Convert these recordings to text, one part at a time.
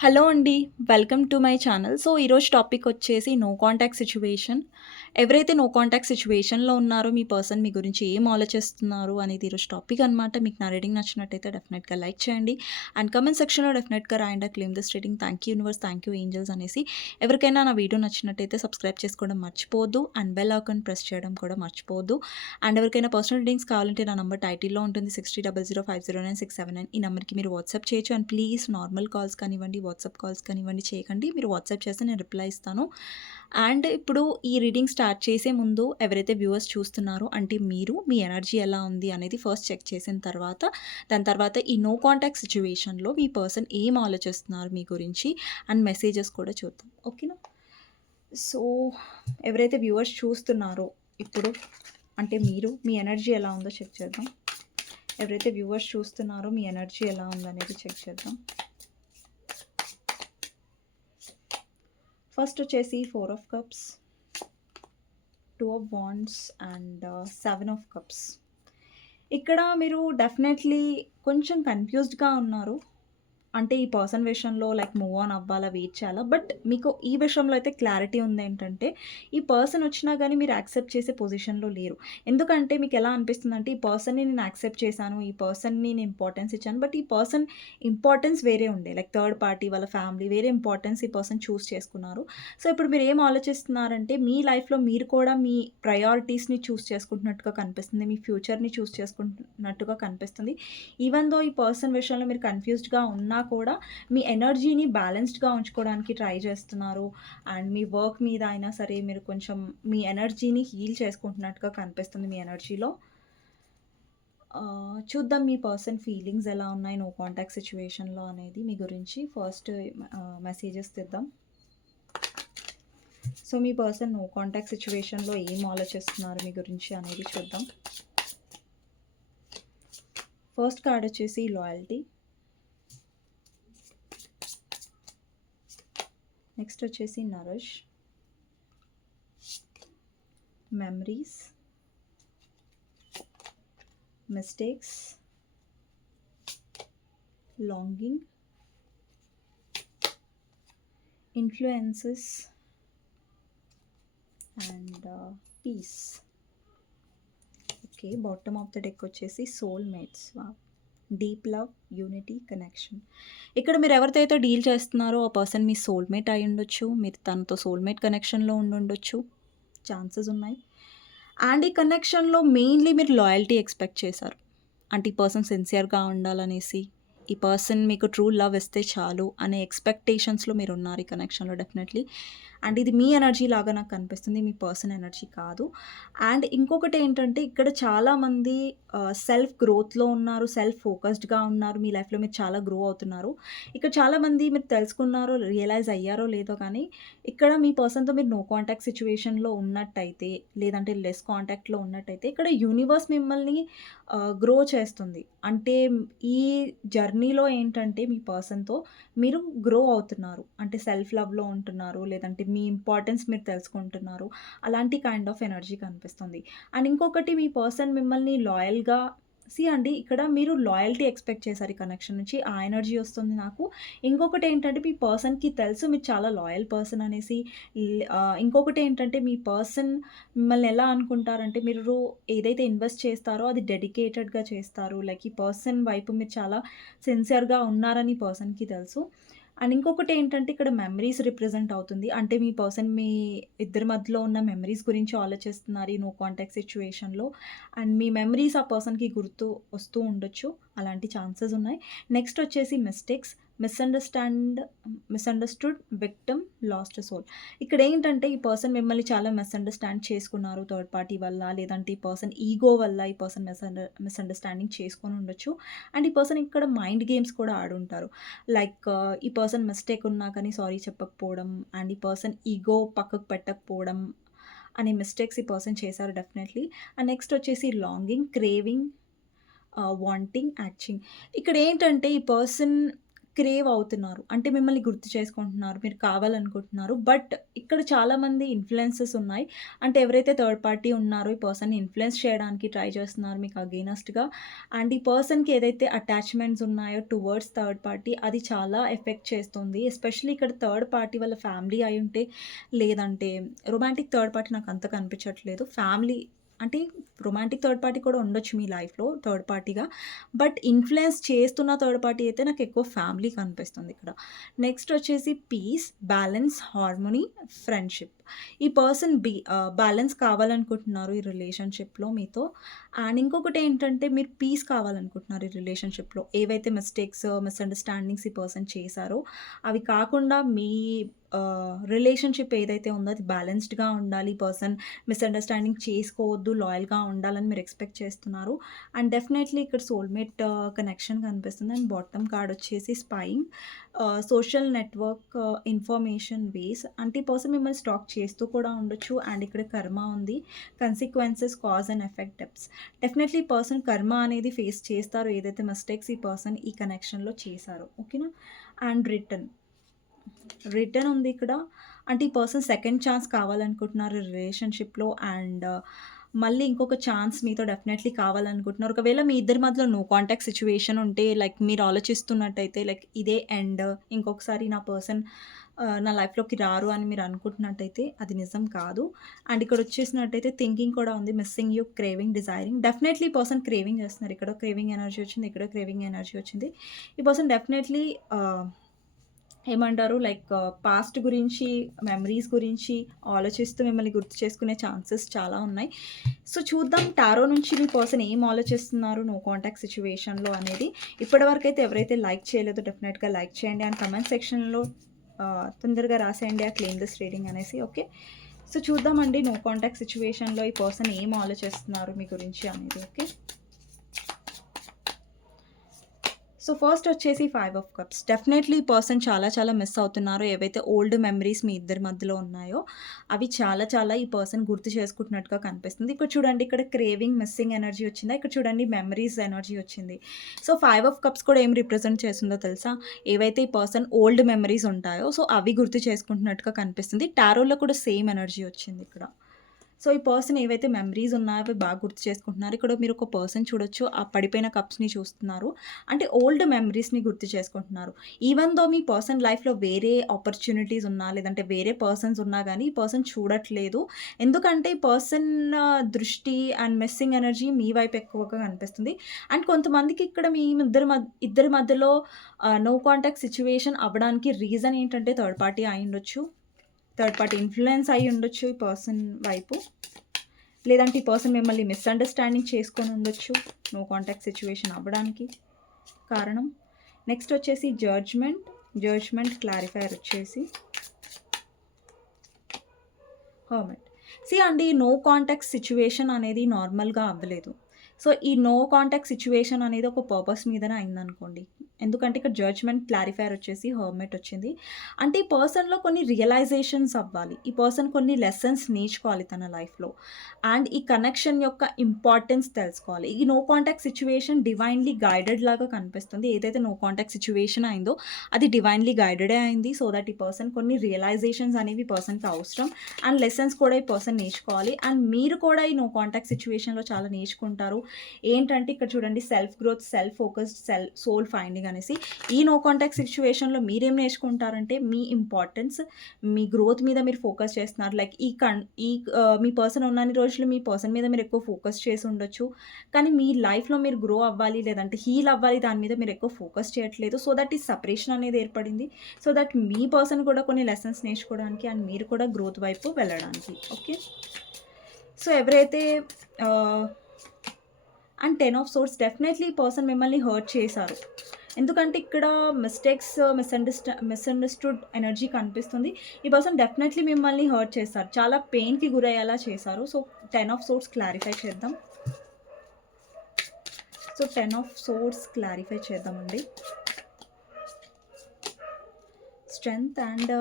Hello అండి. Welcome to my channel. So, ఈరోజు topic వచ్చేసి నో కాంటాక్ట్ సిట్యుయేషన్. ఎవరైతే నో కాంటాక్ట్ సిట్యుయేషన్‌లో ఉన్నారో మీ పర్సన్ మీ గురించి ఏం ఆలోచిస్తున్నారు అనేది ఈరోజు టాపిక్ అనమాట. మీకు నా రీడింగ్ నచ్చినట్టయితే డెఫినెట్‌గా లైక్ చేయండి. అండ్ కామెంట్ సెక్షన్‌లో డెఫినెట్‌గా రాయండి claim this reading. Thank you universe, thank you angels అనేసి. ఎవరికైనా నా వీడియో నచ్చినట్టయితే సబ్స్క్రైబ్ చేసుకోవడం మర్చిపోవద్దు. అండ్ బెల్ ఐకాన్ ప్రెస్ చేయడం కూడా మర్చిపోవద్దు. అండ్ ఎవరికైనా పర్సనల్ రీడింగ్స్ కావాలంటే నా నంబర్ టైటిల్‌లో ఉంటుంది 6000509679. ఈ నంబర్‌కి మీరు వాట్సాప్ చేయొచ్చు. అండ్ ప్లీజ్ నార్మల్ కాల్స్ కానివ్వండి, వాట్సాప్ కాల్స్ కానివ్వండి చేయకండి. మీరు వాట్సాప్ చేస్తే నేను రిప్లై ఇస్తాను. అండ్ ఇప్పుడు ఈ రీడింగ్ స్టార్ట్ చేసే ముందు ఎవరైతే వ్యూవర్స్ చూస్తున్నారో అంటే మీరు మీ ఎనర్జీ ఎలా ఉంది అనేది ఫస్ట్ చెక్ చేసిన తర్వాత దాని తర్వాత ఈ నో కాంటాక్ట్ సిచ్యువేషన్‌లో మీ పర్సన్ ఏం ఆలోచిస్తున్నారు మీ గురించి అండ్ మెసేజెస్ కూడా చూద్దాం. ఓకేనా? సో, ఎవరైతే వ్యూవర్స్ చూస్తున్నారో ఇప్పుడు అంటే మీరు మీ ఎనర్జీ ఎలా ఉందో చెక్ చేద్దాం. ఎవరైతే వ్యూవర్స్ చూస్తున్నారో మీ ఎనర్జీ ఎలా ఉందనేది చెక్ చేద్దాం. ఫస్ట్ వచ్చేసి 4 of cups, 2 of wands and 7 of cups. ఇక్కడ మీరు డెఫినెట్‌లీ కొంచెం కన్‌ఫ్యూజ్డ్‌గా ఉన్నారు. అంటే ఈ పర్సన్ విషయంలో లైక్ మూవ్ ఆన్ అవ్వాలా? వెయిట్ చేయాలా? బట్ మీకు ఈ విషయంలో అయితే క్లారిటీ ఉందేంటంటే, ఈ పర్సన్ వచ్చినా గానీ మీరు యాక్సెప్ట్ చేసే పొజిషన్‌లో లేరు. ఎందుకంటే మీకెలా అనిపిస్తుందంటే, ఈ పర్సన్‌ని నేను యాక్సెప్ట్ చేశాను. ఈ పర్సన్‌ని నేను ఇంపార్టెన్స్ ఇచ్చాను. బట్ ఈ పర్సన్ ఇంపార్టెన్స్ వేరే ఉండే. లైక్ థర్డ్ పార్టీ వాళ్ళ ఫ్యామిలీ వేరే ఇంపార్టెన్స్ ఈ పర్సన్ చూజ్ చేసుకున్నారు. సో, ఇప్పుడు మీరేం ఆలోచిస్తున్నారంటే, మీ లైఫ్‌లో మీరు కూడా మీ ప్రయారిటీస్‌ని చూజ్ చేసుకుంటున్నట్టుగా కనిపిస్తుంది. మీ ఫ్యూచర్‌ని చూజ్ చేసుకుంటున్నట్టుగా కనిపిస్తుంది. ఈవెన్ దో ఈ పర్సన్ విషయంలో మీరు కన్‌ఫ్యూజ్డ్‌గా ఉన్నా కూడా మీ ఎనర్జీని బ్యాలెన్స్డ్‌గా ఉంచుకోవడానికి ట్రై చేస్తున్నారు. అండ్ మీ వర్క్ మీద అయినా సరే మీరు కొంచెం మీ ఎనర్జీని హీల్ చేసుకుంటున్నట్టుగా కనిపిస్తుంది మీ ఎనర్జీలో. చూద్దాం మీ పర్సన్ ఫీలింగ్స్ ఎలా ఉన్నాయి నో కాంటాక్ట్ సిట్యుయేషన్‌లో అనేది మీ గురించి. ఫస్ట్ మెసేజెస్ తెద్దాం. సో, మీ పర్సన్ నో కాంటాక్ట్ సిట్యుయేషన్‌లో ఏం ఆలోచిస్తున్నారు మీ గురించి అనేది చూద్దాం. ఫస్ట్ కార్డ్ వచ్చేసి లాయల్టీ. నెక్స్ట్ వచ్చేసి nourish, memories, mistakes, longing, influences and peace. Okay, bottom of the deck వచ్చేసి soulmates. Wow! Deep love, unity, connection. ఇక్కడ మీరు ఎవరితో అయితే డీల్ చేస్తున్నారో ఆ పర్సన్ మీ సోల్‌మేట్ అయ్యుండొచ్చు. మీరు తనతో సోల్‌మేట్ కనెక్షన్‌లో ఉండుండొచ్చు. ఛాన్సెస్ ఉన్నాయి. అండ్ ఈ కనెక్షన్‌లో మెయిన్‌లీ మీరు లాయల్టీ ఎక్స్‌పెక్ట్ చేశారు. అంటే ఈ పర్సన్ సిన్సియర్‌గా ఉండాలనేసి, ఈ పర్సన్ మీకు ట్రూ లవ్ ఇస్తే చాలు అనే ఎక్స్‌పెక్టేషన్స్‌లో మీరున్నారు ఈ కనెక్షన్‌లో డెఫినెట్‌లీ. అండ్ ఇది మీ ఎనర్జీ లాగా నాకు కనిపిస్తుంది. మీ పర్సన్ ఎనర్జీ కాదు. అండ్ ఇంకొకటేంటంటే ఇక్కడ చాలామంది సెల్ఫ్ గ్రోత్‌లో ఉన్నారు. సెల్ఫ్ ఫోకస్డ్‌గా ఉన్నారు. మీ లైఫ్‌లో మీరు చాలా గ్రో అవుతున్నారు. ఇక్కడ చాలామంది మీరు తెలుసుకున్నారో, రియలైజ్ అయ్యారో లేదో కానీ, ఇక్కడ మీ పర్సన్‌తో మీరు నో కాంటాక్ట్ సిట్యుయేషన్‌లో ఉన్నట్టయితే, లేదంటే లెస్ కాంటాక్ట్‌లో ఉన్నట్టయితే, ఇక్కడ యూనివర్స్ మిమ్మల్ని గ్రో చేస్తుంది. అంటే ఈ జర్నీలో ఏంటంటే మీ పర్సన్‌తో మీరు గ్రో అవుతున్నారు. అంటే సెల్ఫ్ లవ్‌లో ఉంటున్నారు. లేదంటే మీ ఇంపార్టెన్స్ మీరు తెలుసుకుంటున్నారు. అలాంటి కైండ్ ఆఫ్ ఎనర్జీ కనిపిస్తుంది. అండ్ ఇంకొకటి మీ పర్సన్ మిమ్మల్ని లాయల్‌గా అండి ఇక్కడ మీరు లాయల్టీ ఎక్స్‌పెక్ట్ చేశారు ఈ కనెక్షన్ నుంచి. ఆ ఎనర్జీ వస్తుంది నాకు. ఇంకొకటేంటంటే మీ పర్సన్‌కి తెలుసు మీరు చాలా లాయల్ పర్సన్ అనేసి. ఇంకొకటేంటంటే మీ పర్సన్ మిమ్మల్ని ఎలా అనుకుంటారంటే మీరు ఏదైతే ఇన్వెస్ట్ చేస్తారో అది డెడికేటెడ్‌గా చేస్తారు. లైక్ ఈ పర్సన్ వైపు మీరు చాలా సిన్సియర్‌గా ఉన్నారని పర్సన్‌కి తెలుసు. అండ్ ఇంకొకటేంటంటే ఇక్కడ మెమరీస్ రిప్రజెంట్ అవుతుంది. అంటే మీ పర్సన్ మీ ఇద్దరి మధ్యలో ఉన్న మెమరీస్ గురించి ఆలోచిస్తున్నారు ఈ నో కాంటాక్ట్ సిట్యుయేషన్‌లో. అండ్ మీ మెమరీస్ ఆ పర్సన్‌కి గుర్తు వస్తూ ఉండొచ్చు. అలాంటి ఛాన్సెస్ ఉన్నాయి. నెక్స్ట్ వచ్చేసి mistakes, misunderstood, victim, lost soul. ఇక్కడేంటంటే ఈ పర్సన్ మిమ్మల్ని చాలా మిస్‌అండర్‌స్టాండ్ చేసుకున్నారు థర్డ్ పార్టీ వల్ల, లేదంటే ఈ పర్సన్ ఈగో వల్ల ఈ పర్సన్ మిస్‌అండర్‌స్టాండింగ్ చేసుకొని ఉండొచ్చు. అండ్ ఈ పర్సన్ ఇక్కడ మైండ్ గేమ్స్ కూడా ఆడుంటారు. లైక్ ఈ పర్సన్ మిస్టేక్ ఉన్నా కానీ సారీ చెప్పకపోవడం, అండ్ ఈ పర్సన్ ఈగో పక్కకు పెట్టకపోవడం అనే మిస్టేక్స్ ఈ పర్సన్ చేశారు డెఫినెట్‌లీ. అండ్ నెక్స్ట్ వచ్చేసి లాంగింగ్, క్రేవింగ్, వాంటింగ్, యాచింగ్. ఇక్కడేంటంటే ఈ పర్సన్ క్రేవ్ అవుతున్నారు. అంటే మిమ్మల్ని గుర్తు చేసుకుంటున్నారు. మీరు కావాలనుకుంటున్నారు. బట్ ఇక్కడ చాలామంది ఇన్‌ఫ్లుయెన్సెస్ ఉన్నాయి. అంటే ఎవరైతే థర్డ్ పార్టీ ఉన్నారో ఈ పర్సన్‌ని ఇన్‌ఫ్లుయెన్స్ చేయడానికి ట్రై చేస్తున్నారు మీకు అగెయినెస్ట్‌గా. అండ్ ఈ పర్సన్‌కి ఏదైతే అటాచ్‌మెంట్స్ ఉన్నాయో టువర్డ్స్ థర్డ్ పార్టీ అది చాలా ఎఫెక్ట్ చేస్తుంది. ఎస్పెషల్లీ ఇక్కడ థర్డ్ పార్టీ వాళ్ళ ఫ్యామిలీ అయ్యుంటే, లేదంటే రొమాంటిక్ థర్డ్ పార్టీ నాకు అంత కనిపించట్లేదు. ఫ్యామిలీ అంటే రొమాంటిక్ థర్డ్ పార్టీ కూడా ఉండొచ్చు మీ లైఫ్‌లో థర్డ్ పార్టీగా. బట్ ఇన్‌ఫ్లుయెన్స్ చేస్తున్న థర్డ్ పార్టీ అయితే నాకు ఎక్కువ ఫ్యామిలీ కనిపిస్తుంది ఇక్కడ. నెక్స్ట్ వచ్చేసి పీస్, బ్యాలెన్స్, హార్మోనీ, ఫ్రెండ్‌షిప్. ఈ పర్సన్ బ్యాలెన్స్ కావాలనుకుంటున్నారు ఈ రిలేషన్‌షిప్‌లో మీతో. అండ్ ఇంకొకటేంటంటే మీరు పీస్ కావాలనుకుంటున్నారు ఈ రిలేషన్‌షిప్‌లో. ఏవైతే మిస్టేక్స్, మిస్‌అండర్‌స్టాండింగ్స్ ఈ పర్సన్ చేశారో అవి కాకుండా మీ రిలేషన్‌షిప్ ఏదైతే ఉందో అది బ్యాలెన్స్డ్‌గా ఉండాలి. పర్సన్ మిస్‌అండర్‌స్టాండింగ్ చేసుకోవద్దు, లాయల్‌గా ఉండాలని మీరు ఎక్స్‌పెక్ట్ చేస్తున్నారు. అండ్ డెఫినెట్‌లీ ఇక్కడ సోల్‌మేట్ కనెక్షన్ కనిపిస్తుంది. అండ్ బాటమ్ కార్డ్ వచ్చేసి స్పైయింగ్, సోషల్ నెట్వర్క్, ఇన్ఫర్మేషన్ వేస్. అంటే ఈ పర్సన్ మిమ్మల్ని స్టాక్ చేస్తూ కూడా ఉండొచ్చు. అండ్ ఇక్కడ కర్మ ఉంది. Consequences, cause and effect depths. Definitely ఈ పర్సన్ కర్మ అనేది ఫేస్ చేస్తారు. ఏదైతే మిస్టేక్స్ ఈ పర్సన్ ఈ కనెక్షన్‌లో చేశారో. ఓకేనా? అండ్ రిటర్న్ ఉంది ఇక్కడ. అంటే ఈ పర్సన్ సెకండ్ ఛాన్స్ కావాలనుకుంటున్నారు రిలేషన్‌షిప్‌లో. అండ్ మళ్ళీ ఇంకొక ఛాన్స్ మీతో డెఫినెట్‌లీ కావాలనుకుంటున్నారు. ఒకవేళ మీ ఇద్దరి మధ్యలో నో కాంటాక్ట్ సిట్యుయేషన్ ఉంటే, లైక్ మీరు ఆలోచిస్తున్నట్టయితే లైక్ ఇదే ఎండ్, ఇంకొకసారి నా పర్సన్ నా లైఫ్‌లోకి రారు అని మీరు అనుకుంటున్నట్టయితే అది నిజం కాదు. అండ్ ఇక్కడ వచ్చేసినట్టయితే థింకింగ్ కూడా ఉంది. Missing you, craving, desiring. Definitely ఈ పర్సన్ క్రేవింగ్ చేస్తున్నారు. ఇక్కడ క్రేవింగ్ ఎనర్జీ వచ్చింది. ఇక్కడ క్రేవింగ్ ఎనర్జీ వచ్చింది. ఈ పర్సన్ డెఫినెట్‌లీ ఏమంటారు లైక్ పాస్ట్ గురించి, మెమరీస్ గురించి ఆలోచిస్తూ మిమ్మల్ని గుర్తు చేసుకునే ఛాన్సెస్ చాలా ఉన్నాయి. సో, చూద్దాం టారో నుంచి మీ పర్సన్ ఏం ఆలోచిస్తున్నారు నో కాంటాక్ట్ సిట్యుయేషన్‌లో అనేది. ఇప్పటివరకైతే ఎవరైతే లైక్ చేయలేదో డెఫినెట్‌గా లైక్ చేయండి. అండ్ కమెంట్ సెక్షన్‌లో తొందరగా రాసేయండి క్లెయిమ్ దిస్ రీడింగ్ అనేసి. ఓకే. సో, చూద్దామండి నో కాంటాక్ట్ సిట్యుయేషన్‌లో ఈ పర్సన్ ఏం ఆలోచిస్తున్నారు మీ గురించి అనేది. ఓకే. సో, ఫస్ట్ వచ్చేసి 5 ఆఫ్ కప్స్. డెఫినెట్‌లీ ఈ పర్సన్ చాలా చాలా మిస్ అవుతున్నారు. ఏవైతే ఓల్డ్ మెమరీస్ మీ ఇద్దరి మధ్యలో ఉన్నాయో, అవి చాలా చాలా ఈ పర్సన్ గుర్తు చేసుకుంటున్నట్టుగా కనిపిస్తుంది. ఇక్కడ చూడండి, ఇక్కడ క్రేవింగ్, మిస్సింగ్ ఎనర్జీ వచ్చిందా? ఇక్కడ చూడండి మెమరీస్ ఎనర్జీ వచ్చింది. సో, 5 ఆఫ్ కప్స్ కూడా ఏం రిప్రజెంట్ చేస్తుందో తెలుసా? ఏవైతే ఈ పర్సన్ ఓల్డ్ మెమరీస్ ఉంటాయో, సో, అవి గుర్తు చేసుకుంటున్నట్టుగా కనిపిస్తుంది. టారోలో కూడా సేమ్ ఎనర్జీ వచ్చింది ఇక్కడ. సో, ఈ పర్సన్ ఏవైతే మెమరీస్ ఉన్నాయో అవి బాగా గుర్తు చేసుకుంటున్నారు. ఇక్కడ మీరు ఒక పర్సన్ చూడొచ్చు. ఆ పడిపోయిన కప్స్‌ని చూస్తున్నారు. అంటే ఓల్డ్ మెమరీస్‌ని గుర్తు చేసుకుంటున్నారు. ఈవెన్ దో మీ పర్సన్ లైఫ్‌లో వేరే ఆపర్చునిటీస్ ఉన్నా, లేదంటే వేరే పర్సన్స్ ఉన్నా గానీ, ఈ పర్సన్ చూడట్లేదు. ఎందుకంటే ఈ పర్సన్ దృష్టి అండ్ మిస్సింగ్ ఎనర్జీ మీ వైపు ఎక్కువగా కనిపిస్తుంది. అండ్ కొంతమందికి ఇక్కడ మీ ఇద్దరి మధ్యలో నో కాంటాక్ట్ సిట్యుయేషన్ అవ్వడానికి రీజన్ ఏంటంటే థర్డ్ పార్టీ అయ్యుండొచ్చు. థర్డ్ పార్టీ ఇన్‌ఫ్లుయెన్స్ అయ్యుండొచ్చు ఈ పర్సన్ వైపు. లేదంటే ఈ పర్సన్ మిమ్మల్ని మిస్‌అండర్‌స్టాండింగ్ చేసుకొని ఉండొచ్చు. నో కాంటాక్ట్ సిట్యుయేషన్ అవ్వడానికి కారణం. నెక్స్ట్ వచ్చేసి జడ్జ్‌మెంట్ క్లారిఫైయర్ వచ్చేసి హర్మిట్. అండి, నో కాంటాక్ట్ సిట్యుయేషన్ అనేది నార్మల్‌గా అవ్వలేదు. సో, ఈ నో కాంటాక్ట్ సిట్యుయేషన్ అనేది ఒక పర్పస్ మీదనే అయిందనుకోండి. ఎందుకంటే ఇక్కడ జడ్జ్‌మెంట్ క్లారిఫైయర్ వచ్చేసి హర్మిట్ వచ్చింది. అంటే ఈ పర్సన్‌లో కొన్ని రియలైజేషన్స్ అవ్వాలి. ఈ పర్సన్ కొన్ని లెసన్స్ నేర్చుకోవాలి తన లైఫ్‌లో. అండ్ ఈ కనెక్షన్ యొక్క ఇంపార్టెన్స్ తెలుసుకోవాలి. ఈ no contact situation divinely guided లాగా కనిపిస్తుంది. ఏదైతే నో కాంటాక్ట్ సిట్యుయేషన్ అయిందో అది డివైన్‌లీ గైడెడే అయింది. సో దట్ ఈ పర్సన్ కొన్ని రియలైజేషన్స్ అనేవి ఈ పర్సన్‌కి అవసరం. అండ్ లెసన్స్ కూడా ఈ పర్సన్ నేర్చుకోవాలి. అండ్ మీరు కూడా ఈ నో కాంటాక్ట్ సిట్యుయేషన్‌లో చాలా నేర్చుకుంటారు. ఏంటంటే ఇక్కడ చూడండి, self growth, self focused, soul finding అనేసి. ఈ నో కాంటాక్ట్ సిట్యుయేషన్‌లో మీరేం నేర్చుకుంటారంటే మీ ఇంపార్టెన్స్, మీ గ్రోత్ మీద మీరు ఫోకస్ చేస్తున్నారు. లైక్ మీ పర్సన్ ఉన్నన్ని రోజులు మీ పర్సన్ మీద మీరు ఎక్కువ ఫోకస్ చేసి ఉండొచ్చు. కానీ మీ లైఫ్‌లో మీరు గ్రో అవ్వాలి, లేదంటే హీల్ అవ్వాలి, దాని మీద మీరు ఎక్కువ ఫోకస్ చేయట్లేదు. సో దట్ ఈ సెపరేషన్ అనేది ఏర్పడింది. సో దట్ మీ పర్సన్ కూడా కొన్ని లెసన్స్ నేర్చుకోవడానికి అండ్ మీరు కూడా గ్రోత్ వైపు వెళ్ళడానికి. ఓకే. సో, ఎవరైతే అండ్ 10 ఆఫ్ సోర్డ్స్, డెఫినెట్లీ ఈ పర్సన్ మిమ్మల్ని హర్ట్ చేశారు. ఎందుకంటే ఇక్కడ మిస్టేక్స్, మిస్అండర్‌స్టూడ్ ఎనర్జీ కనిపిస్తుంది. ఈ పర్సన్ డెఫినెట్లీ మిమ్మల్ని హర్ట్ చేశారు. చాలా పెయిన్‌కి గురయ్యేలా చేశారు. సో, 10 ఆఫ్ సోర్డ్స్ క్లారిఫై చేద్దాం. సో, 10 ఆఫ్ సోర్డ్స్ క్లారిఫై చేద్దామండి. Strength and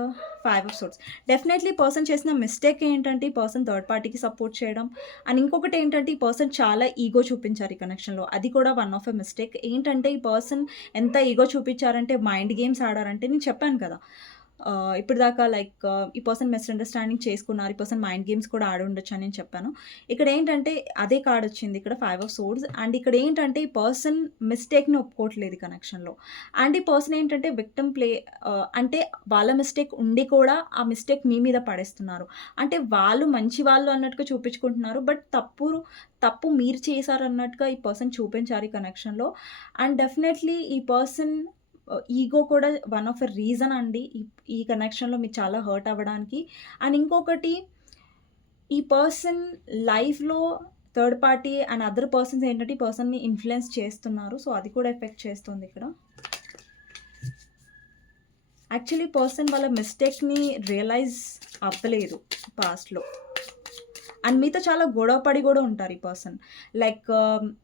5 of swords. Definitely ఈ పర్సన్ చేసిన మిస్టేక్ ఏంటంటే, ఈ పర్సన్ థర్డ్ పార్టీకి సపోర్ట్ చేయడం. అండ్ ఇంకొకటి ఏంటంటే, ఈ పర్సన్ చాలా ఈగో చూపించారు ఈ కనెక్షన్‌లో. అది కూడా వన్ ఆఫ్ ఎ మిస్టేక్. ఏంటంటే, ఈ పర్సన్ ఎంత ఈగో చూపించారంటే, మైండ్ గేమ్స్ ఆడారంటే నేను చెప్పాను కదా! ఇప్పటిదాకా లైక్ ఈ పర్సన్ మిస్‌అండర్‌స్టాండింగ్ చేసుకున్నారు. ఈ పర్సన్ మైండ్ గేమ్స్ కూడా ఆడుండొచ్చు అని నేను చెప్పాను. ఇక్కడేంటంటే అదే కార్డొచ్చింది ఇక్కడ 5 ఆఫ్ సోర్డ్స్. అండ్ ఇక్కడేంటంటే ఈ పర్సన్ మిస్టేక్‌ని ఒప్పుకోవట్లేదు ఈ కనెక్షన్‌లో. అండ్ ఈ పర్సన్ ఏంటంటే విక్టిమ్ ప్లే అంటే వాళ్ళ మిస్టేక్ ఉండి కూడా ఆ మిస్టేక్ మీ మీద పడేస్తున్నారు. అంటే వాళ్ళు మంచి వాళ్ళు అన్నట్టుగా చూపించుకుంటున్నారు. బట్ తప్పు మీరు చేశారన్నట్టుగా ఈ పర్సన్ చూపించారు ఈ కనెక్షన్‌లో. అండ్ డెఫినెట్‌లీ ఈ పర్సన్ ఈగో కూడా వన్ ఆఫ్ ఎ రీజన్ అండి. ఈ కనెక్షన్‌లో మీరు చాలా హర్ట్ అవ్వడానికి. అండ్ ఇంకొకటి ఈ పర్సన్ లైఫ్‌లో third party and other persons ఏంటంటే ఈ పర్సన్‌ని ఇన్‌ఫ్లుయెన్స్ చేస్తున్నారు. సో, అది కూడా ఎఫెక్ట్ చేస్తుంది ఇక్కడ. యాక్చువల్లీ పర్సన్ వాళ్ళ మిస్టేక్‌ని రియలైజ్ అవ్వలేదు పాస్ట్‌లో. అండ్ మీతో చాలా గొడవ పడి గూడా ఉంటారు ఈ పర్సన్. లైక్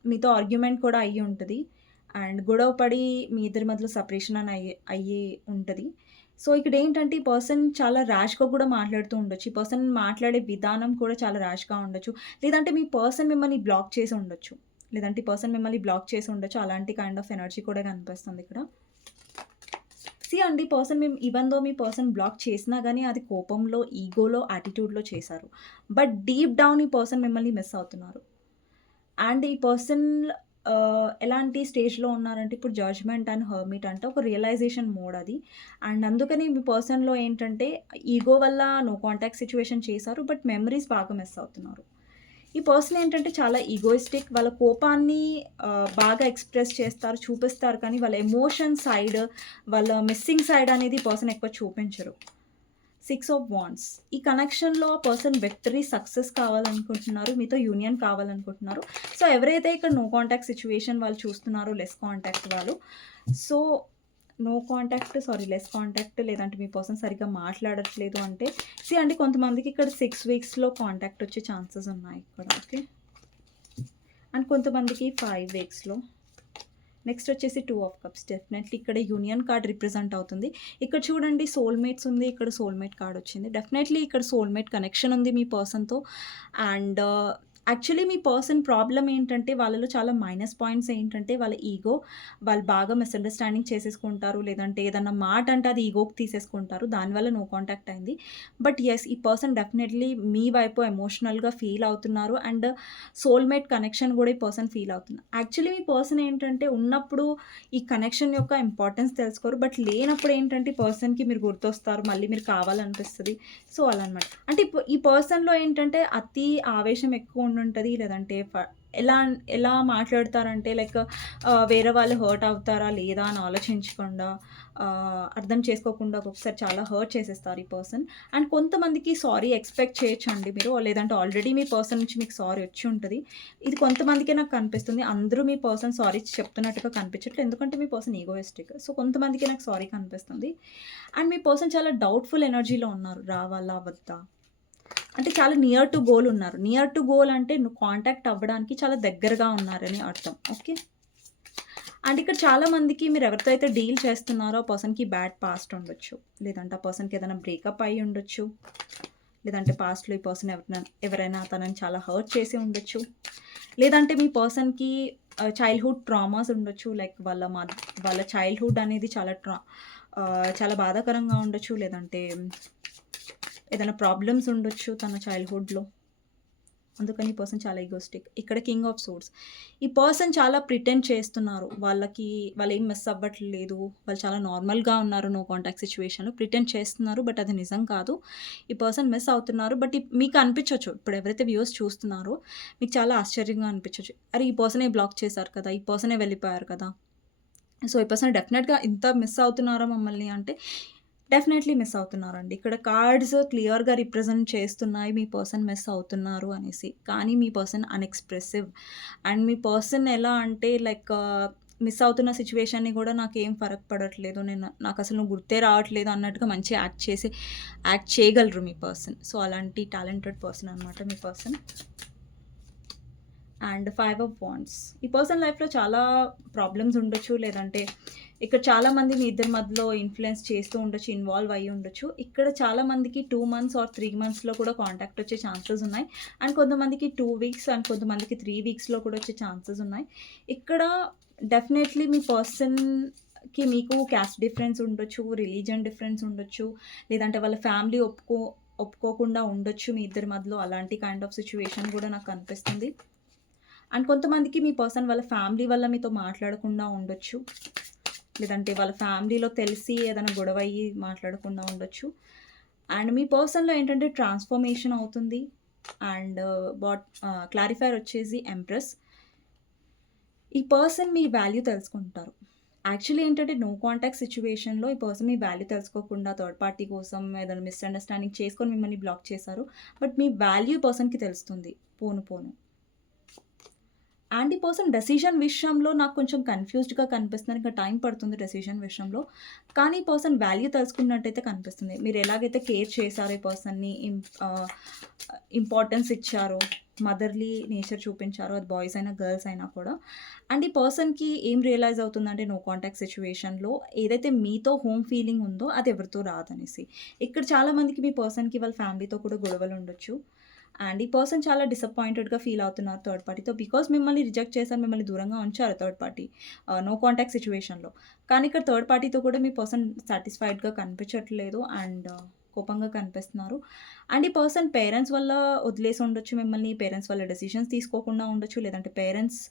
మీతో ఆర్గ్యుమెంట్ కూడా అయ్యి ఉంటది. అండ్ గొడవ పడి మీ ఇద్దరి మధ్యలో సెపరేషన్ అని అయ్యి ఉంటది. సో, ఇక్కడేంటంటే ఈ పర్సన్ చాలా ర్యాష్‌గా కూడా మాట్లాడుతూ ఉండొచ్చు. ఈ పర్సన్ మాట్లాడే విధానం కూడా చాలా ర్యాష్‌గా ఉండొచ్చు. లేదంటే మీ పర్సన్ మిమ్మల్ని బ్లాక్ చేసి ఉండొచ్చు. లేదంటే ఈ పర్సన్ మిమ్మల్ని బ్లాక్ చేసి ఉండొచ్చు. అలాంటి కైండ్ ఆఫ్ ఎనర్జీ కూడా కనిపిస్తుంది ఇక్కడ. అండి పర్సన్ ఈవెన్ దో మీ పర్సన్ బ్లాక్ చేసినా గానీ అది కోపంలో, ఈగోలో, యాటిట్యూడ్‌లో చేశారు. బట్ డీప్ డౌన్ ఈ పర్సన్ మిమ్మల్ని మిస్ అవుతున్నారు. అండ్ ఈ పర్సన్ ఎలాంటి స్టేజ్‌లో ఉన్నారంటే ఇప్పుడు జడ్జ్‌మెంట్ అండ్ హర్మిట్ అంటే ఒక రియలైజేషన్ మోడ్ అది. అండ్ అందుకని మీ పర్సన్‌లో ఏంటంటే ఈగో వల్ల నో కాంటాక్ట్ సిట్యుయేషన్ చేశారు. బట్ మెమరీస్ బాగా మిస్ అవుతున్నారు. ఈ పర్సన్ ఏంటంటే చాలా ఈగోయిస్టిక్. వాళ్ళ కోపాన్ని బాగా ఎక్స్‌ప్రెస్ చేస్తారు, చూపిస్తారు. కానీ వాళ్ళ ఎమోషన్ సైడ్, వాళ్ళ మిస్సింగ్ సైడ్ అనేది ఈ పర్సన్ ఎక్కువ చూపించరు. 6 ఆఫ్ వాండ్స్. ఈ కనెక్షన్‌లో ఆ పర్సన్ విక్టరీ, సక్సెస్ కావాలనుకుంటున్నారు. మీతో యూనియన్ కావాలనుకుంటున్నారు. సో, ఎవరైతే ఇక్కడ నో కాంటాక్ట్ సిట్యుయేషన్ వాళ్ళు చూస్తున్నారో లెస్ కాంటాక్ట్ వాళ్ళు. సో, లెస్ కాంటాక్ట్ లేదంటే మీ పర్సన్ సరిగ్గా మాట్లాడట్లేదు అంటే అంటే కొంతమందికి ఇక్కడ 6 వీక్స్‌లో కాంటాక్ట్ వచ్చే ఛాన్సెస్ ఉన్నాయి ఇక్కడ. ఓకే. అండ్ కొంతమందికి 5 వీక్స్‌లో. నెక్స్ట్ వచ్చేసి 2 ఆఫ్ కప్స్. డెఫినెట్లీ ఇక్కడ యూనియన్ కార్డ్ రిప్రజెంట్ అవుతుంది. ఇక్కడ చూడండి సోల్‌మేట్స్ ఉంది. ఇక్కడ సోల్‌మేట్ కార్డ్ వచ్చింది. డెఫినెట్లీ ఇక్కడ సోల్‌మేట్ కనెక్షన్ ఉంది మీ పర్సన్‌తో. అండ్ యాక్చువల్లీ మీ పర్సన్ ప్రాబ్లమ్ ఏంటంటే వాళ్ళలో చాలా మైనస్ పాయింట్స్ ఏంటంటే వాళ్ళ ఈగో. వాళ్ళు బాగా మిస్‌అండర్‌స్టాండింగ్ చేసేసుకుంటారు. లేదంటే ఏదన్నా మాట అంటే అది ఈగోకి తీసేసుకుంటారు. దానివల్ల నో కాంటాక్ట్ అయింది. బట్ యెస్ ఈ పర్సన్ డెఫినెట్లీ మీ వైపు ఎమోషనల్‌గా ఫీల్ అవుతున్నారు. అండ్ సోల్‌మేట్ కనెక్షన్ కూడా ఈ పర్సన్ ఫీల్ అవుతున్నారు. యాక్చువల్లీ మీ పర్సన్ ఏంటంటే ఉన్నప్పుడు ఈ కనెక్షన్ యొక్క ఇంపార్టెన్స్ తెలుసుకోరు. బట్ లేనప్పుడు ఏంటంటే ఈ పర్సన్‌కి మీరు గుర్తొస్తారు. మళ్ళీ మీరు కావాలనిపిస్తది. సో, అలా అనమాట. అంటే ఈ పర్సన్‌లో ఏంటంటే అతి ఆవేశం ఎక్కువ ఉండుంటది. లేదంటే ఎలా మాట్లాడతారంటే లైక్ వేరే వాళ్ళు హర్ట్ అవుతారా లేదా అని ఆలోచించకుండా అర్థం చేసుకోకుండా ఒక్కొక్కసారి చాలా హర్ట్ చేసేస్తారు ఈ పర్సన్. అండ్ కొంతమందికి సారీ ఎక్స్‌పెక్ట్ చేయొచ్చండి మీరు. లేదంటే ఆల్రెడీ మీ పర్సన్ నుంచి మీకు సారీ వచ్చి ఉంటది. ఇది కొంతమందికే నాకు కనిపిస్తుంది. అందరూ మీ పర్సన్ సారీ చెప్తున్నట్టుగా కనిపించట్లేదు. ఎందుకంటే మీ పర్సన్ ఈగోయిస్టిక్. సో, కొంతమందికి నాకు సారీ కనిపిస్తుంది. అండ్ మీ పర్సన్ చాలా డౌట్‌ఫుల్ ఎనర్జీలో ఉన్నారు. రావాలా? వద్దా? అంటే చాలా నియర్ టు గోల్ ఉన్నారు. నియర్ టు గోల్ అంటే నువ్వు కాంటాక్ట్ అవ్వడానికి చాలా దగ్గరగా ఉన్నారని అర్థం. ఓకే. అండ్ ఇక్కడ చాలా మందికి మీరు ఎవరితో అయితే డీల్ చేస్తున్నారో ఆ పర్సన్‌కి బ్యాడ్ పాస్ట్ ఉండొచ్చు. లేదంటే ఆ పర్సన్‌కి ఏదైనా బ్రేకప్ అయ్యి ఉండొచ్చు. లేదంటే పాస్ట్‌లో ఈ పర్సన్ ఎవరైనా తనని చాలా హర్ట్ చేసి ఉండొచ్చు. లేదంటే మీ పర్సన్‌కి చైల్డ్‌హుడ్ ట్రామాస్ ఉండొచ్చు. లైక్ వాళ్ళ చైల్డ్‌హుడ్ అనేది చాలా బాధాకరంగా ఉండొచ్చు. లేదంటే ఏదైనా ప్రాబ్లమ్స్ ఉండొచ్చు తన చైల్డ్‌హుడ్‌లో. అందుకని ఈ పర్సన్ చాలా ఈగోస్టిక్. ఇక్కడ కింగ్ ఆఫ్ సోర్డ్స్. ఈ పర్సన్ చాలా ప్రిటెండ్ చేస్తున్నారు. వాళ్ళేం మిస్ అవ్వట్లేదు. వాళ్ళు చాలా నార్మల్‌గా ఉన్నారు నో కాంటాక్ట్ సిట్యుయేషన్‌లో. ప్రిటెండ్ చేస్తున్నారు. బట్ అది నిజం కాదు. ఈ పర్సన్ మిస్ అవుతున్నారు. బట్ మీకు అనిపించొచ్చు. ఇప్పుడు ఎవరైతే వ్యూవర్స్ చూస్తున్నారో మీకు చాలా ఆశ్చర్యంగా అనిపించొచ్చు. అరే! ఈ పర్సనే బ్లాక్ చేశారు కదా! ఈ పర్సనే వెళ్ళిపోయారు కదా! సో, ఈ పర్సన్ డెఫినెట్‌గా ఇంత మిస్ అవుతున్నారా మమ్మల్ని అంటే డెఫినెట్లీ మిస్ అవుతున్నారండి. ఇక్కడ కార్డ్స్ క్లియర్‌గా రిప్రజెంట్ చేస్తున్నాయి మీ పర్సన్ మిస్ అవుతున్నారు అనేసి. కానీ మీ పర్సన్ అన్‌ఎక్స్‌ప్రెసివ్. అండ్ మీ పర్సన్ ఎలా అంటే లైక్ మిస్ అవుతున్న సిట్యుయేషన్‌ని కూడా నాకేం ఫరక్ పడట్లేదు. నాకసలు నువ్వు గుర్తే రావట్లేదు అన్నట్టుగా మంచిగా యాక్ట్ చేయగలరు మీ పర్సన్. సో, అలాంటి టాలెంటెడ్ పర్సన్ అనమాట మీ పర్సన్. And 5 of wands. ఈ పర్సన్ లైఫ్‌లో చాలా ప్రాబ్లమ్స్ ఉండొచ్చు. లేదంటే ఇక్కడ చాలామంది మీ ఇద్దరి మధ్యలో ఇన్‌ఫ్లుయెన్స్ చేస్తూ ఉండొచ్చు, ఇన్వాల్వ్ అయ్యి ఉండొచ్చు. ఇక్కడ చాలామందికి 2 మంత్స్ ఆర్ 3 మంత్స్‌లో కూడా కాంటాక్ట్ వచ్చే ఛాన్సెస్ ఉన్నాయి. అండ్ కొంతమందికి 2 వీక్స్ అండ్ కొంతమందికి 3 వీక్స్‌లో కూడా వచ్చే ఛాన్సెస్ ఉన్నాయి. ఇక్కడ డెఫినెట్‌లీ మీ పర్సన్‌కి మీకు క్యాస్ట్ డిఫరెన్స్ ఉండొచ్చు, రిలీజియన్ డిఫరెన్స్ ఉండొచ్చు, లేదంటే వాళ్ళ ఫ్యామిలీ ఒప్పుకోకుండా ఉండొచ్చు మీ ఇద్దరి మధ్యలో. అలాంటి కైండ్ ఆఫ్ సిట్యుయేషన్ కూడా నాకు కనిపిస్తుంది. అండ్ కొంతమందికి మీ పర్సన్ వాళ్ళ ఫ్యామిలీ వల్ల మీతో మాట్లాడకుండా ఉండొచ్చు. లేదంటే వాళ్ళ ఫ్యామిలీలో తెలిసి ఏదైనా గొడవ అయ్యి మాట్లాడకుండా ఉండొచ్చు. అండ్ మీ పర్సన్‌లో ఏంటంటే ట్రాన్స్‌ఫర్మేషన్ అవుతుంది. అండ్ క్లారిఫైయర్ వచ్చేసి ఎంప్రెస్. ఈ పర్సన్ మీ వాల్యూ తెలుసుకుంటారు. యాక్చువల్లీ ఏంటంటే నో కాంటాక్ట్ సిట్యుయేషన్‌లో ఈ పర్సన్ మీ వాల్యూ తెలుసుకోకుండా థర్డ్ పార్టీ కోసం ఏదైనా మిస్‌అండర్‌స్టాండింగ్ చేసుకొని మిమ్మల్ని బ్లాక్ చేశారు. బట్ మీ వాల్యూ ఈ పర్సన్‌కి తెలుస్తుంది పోను పోను. అండ్ ఈ పర్సన్ డెసిషన్ విషయంలో నాకు కొంచెం కన్‌ఫ్యూజ్డ్‌గా కనిపిస్తున్నారు. ఇంకా టైం పడుతుంది డెసిషన్ విషయంలో. కానీ ఈ పర్సన్ వాల్యూ తెలుసుకున్నట్టయితే కనిపిస్తుంది. మీరు ఎలాగైతే కేర్ చేశారో ఈ పర్సన్‌ని ఇంపార్టెన్స్ ఇచ్చారో, మదర్‌లీ నేచర్ చూపించారో, అది బాయ్స్ అయినా, గర్ల్స్ అయినా కూడా. అండ్ ఈ పర్సన్‌కి ఏం రియలైజ్ అవుతుందంటే నో కాంటాక్ట్ సిట్యుయేషన్‌లో ఏదైతే మీతో హోమ్ ఫీలింగ్ ఉందో అది ఎవరితో రాదనేసి. ఇక్కడ చాలామందికి మీ పర్సన్‌కి వాళ్ళ ఫ్యామిలీతో కూడా గొడవలు ఉండొచ్చు. అండ్ ఈ పర్సన్ చాలా డిసప్పాయింటెడ్‌గా ఫీల్ అవుతున్నారు థర్డ్ పార్టీతో. బికాజ్ మిమ్మల్ని రిజెక్ట్ చేశారు. మిమ్మల్ని దూరంగా ఉంచారు థర్డ్ పార్టీ. నో కాంటాక్ట్ సిట్యుయేషన్‌లో. కానీ ఇక్కడ థర్డ్ పార్టీతో కూడా మీ పర్సన్ సాటిస్ఫైడ్‌గా కనిపించట్లేదు. అండ్ కోపంగా కనిపిస్తున్నారు. అండ్ ఈ పర్సన్ పేరెంట్స్ వల్ల వదిలేసి ఉండొచ్చు మిమ్మల్ని. పేరెంట్స్ వల్ల డెసిషన్స్ తీసుకోకుండా ఉండొచ్చు. లేదంటే పేరెంట్స్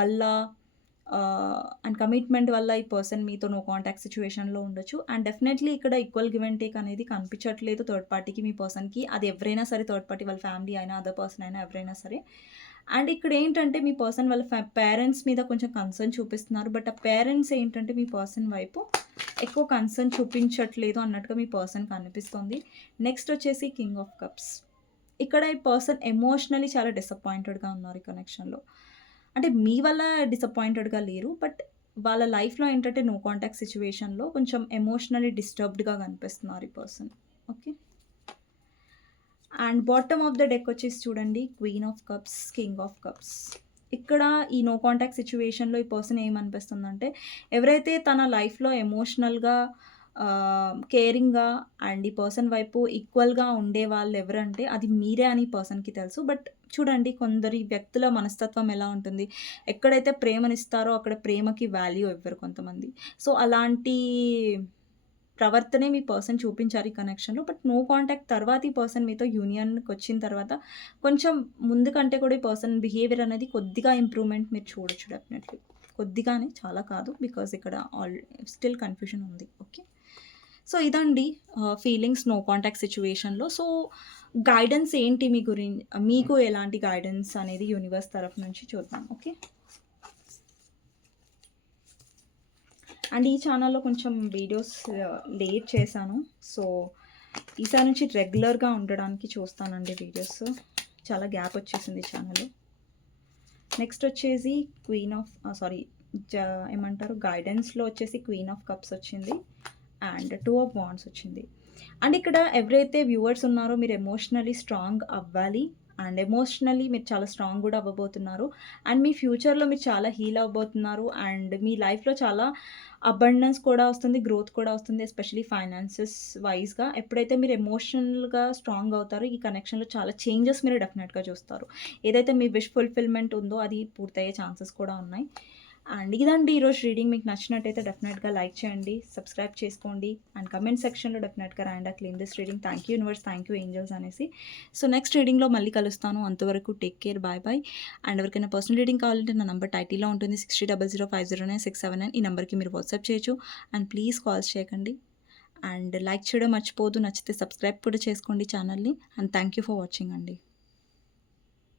వల్ల అండ్ కమిట్మెంట్ వల్ల ఈ పర్సన్ మీతో నో కాంటాక్ట్ సిట్యుయేషన్‌లో ఉండొచ్చు. అండ్ డెఫినెట్‌లీ ఇక్కడ ఈక్వల్ గివ్ అండ్ టేక్ అనేది కనిపించట్లేదు థర్డ్ పార్టీకి, మీ పర్సన్‌కి. అది ఎవరైనా సరే, థర్డ్ పార్టీ వాళ్ళ ఫ్యామిలీ అయినా, అదర్ పర్సన్ అయినా, ఎవరైనా సరే. అండ్ ఇక్కడ ఏంటంటే మీ పర్సన్ వాళ్ళ పేరెంట్స్ మీద కొంచెం కన్సర్న్ చూపిస్తున్నారు. బట్ ఆ పేరెంట్స్ ఏంటంటే మీ పర్సన్ వైపు ఎక్కువ కన్సర్న్ చూపించట్లేదు అన్నట్టుగా మీ పర్సన్‌కి అనిపిస్తుంది. నెక్స్ట్ వచ్చేసి కింగ్ ఆఫ్ కప్స్. ఇక్కడ ఈ పర్సన్ ఎమోషనల్లీ చాలా డిసప్పాయింటెడ్‌గా ఉన్నారు ఈ కనెక్షన్‌లో. అంటే మీ వల్ల డిసప్పాయింటెడ్‌గా లేరు. బట్ వాళ్ళ లైఫ్‌లో ఏంటంటే నో కాంటాక్ట్ సిట్యుయేషన్‌లో కొంచెం ఎమోషనల్లీ డిస్టర్బ్డ్‌గా కనిపిస్తున్నారు ఈ person. Okay. And bottom of the deck వచ్చేసి చూడండి, queen of cups, king of cups. ఇక్కడ ఈ నో కాంటాక్ట్ సిట్యుయేషన్‌లో ఈ పర్సన్ ఏమనిపిస్తుందంటే, ఎవరైతే తన లైఫ్‌లో ఎమోషనల్‌గా కేరింగ్‌గా అండ్ ఈ పర్సన్ వైపు ఈక్వల్‌గా ఉండేవాళ్ళు ఎవరంటే అది మీరే అని ఈ పర్సన్‌కి తెలుసు. బట్ చూడండి, కొందరి వ్యక్తుల మనస్తత్వం ఎలా ఉంటుంది. ఎక్కడైతే ప్రేమనిస్తారో అక్కడ ప్రేమకి వాల్యూ ఇవ్వరు కొంతమంది. సో, అలాంటి ప్రవర్తనే మీ పర్సన్ చూపించారు ఈ కనెక్షన్‌లో. బట్ నో కాంటాక్ట్ తర్వాత ఈ పర్సన్ మీతో యూనియన్‌కొచ్చిన తర్వాత కొంచెం ముందు కంటే కూడా ఈ పర్సన్ బిహేవియర్ అనేది కొద్దిగా ఇంప్రూవ్‌మెంట్ మీరు చూడొచ్చు డెఫినెట్‌లీ. కొద్దిగానే, చాలా కాదు. బికాజ్ ఇక్కడ స్టిల్ కన్‌ఫ్యూజన్ ఉంది. ఓకే. సో, ఇదండి ఫీలింగ్స్ నో కాంటాక్ట్ సిట్యుయేషన్‌లో. సో, గైడెన్స్ ఏంటి మీకు ఎలాంటి గైడెన్స్ అనేది యూనివర్స్ తరఫు నుంచి చూద్దాం. ఓకే. అండ్ ఈ ఛానల్‌లో కొంచెం వీడియోస్ లేట్ చేశాను. సో, ఈసారి నుంచి రెగ్యులర్‌గా ఉండడానికి చూస్తానండి వీడియోస్. చాలా గ్యాప్ వచ్చేసింది ఛానల్. నెక్స్ట్ వచ్చేసి క్వీన్ ఆఫ్ ఏమంటారు, గైడెన్స్‌లో వచ్చేసి క్వీన్ ఆఫ్ కప్స్ వచ్చింది. అండ్ 2 ఆఫ్ వాండ్స్ వచ్చింది. అండ్ ఇక్కడ ఎవరైతే వ్యూవర్స్ ఉన్నారో మీరు ఎమోషనల్లీ స్ట్రాంగ్ అవ్వాలి. అండ్ ఎమోషనల్లీ మీరు చాలా స్ట్రాంగ్ కూడా అవ్వబోతున్నారు. అండ్ మీ ఫ్యూచర్‌లో మీరు చాలా హీల్ అవ్వబోతున్నారు. అండ్ మీ లైఫ్‌లో చాలా అబండెన్స్ కూడా వస్తుంది, గ్రోత్ కూడా వస్తుంది. ఎస్పెషల్లీ ఫైనాన్సెస్ వైస్‌గా. ఎప్పుడైతే మీరు ఎమోషనల్‌గా స్ట్రాంగ్ అవుతారో ఈ కనెక్షన్‌లో చాలా చేంజెస్ మీరు డెఫినెట్‌గా చూస్తారు. ఏదైతే మీ విష్ ఫుల్‌ఫిల్‌మెంట్ ఉందో అది పూర్తయ్యే ఛాన్సెస్ కూడా ఉన్నాయి. అండ్ ఇదండి ఈరోజు రీడింగ్. మీకు నచ్చినట్టయితే డెఫినెట్‌గా లైక్ చేయండి, సబ్స్క్రైబ్ చేసుకోండి. అండ్ కమెంట్ సెక్షన్‌లో డెఫినెట్‌గా రాయండి claim this reading. Thank you universe, thank you angels అనేసి. సో, నెక్స్ట్ రీడింగ్‌లో మళ్ళీ కలుస్తాను. అంతవరకు take care, bye bye. And ఎవరికైనా పర్సనల్ రీడింగ్ కావాలంటే నా నంబర్ టైటిల్‌లో ఉంటుంది, 6000509679. ఈ నెంబర్కి మీరు వాట్సాప్ చేయొచ్చు. అండ్ ప్లీజ్ కాల్స్ చేయకండి. అండ్ లైక్ చేయడం మర్చిపోవద్దు. నచ్చితే సబ్స్క్రైబ్ కూడా చేసుకోండి ఛానల్‌ని. And thank you for watching అండి.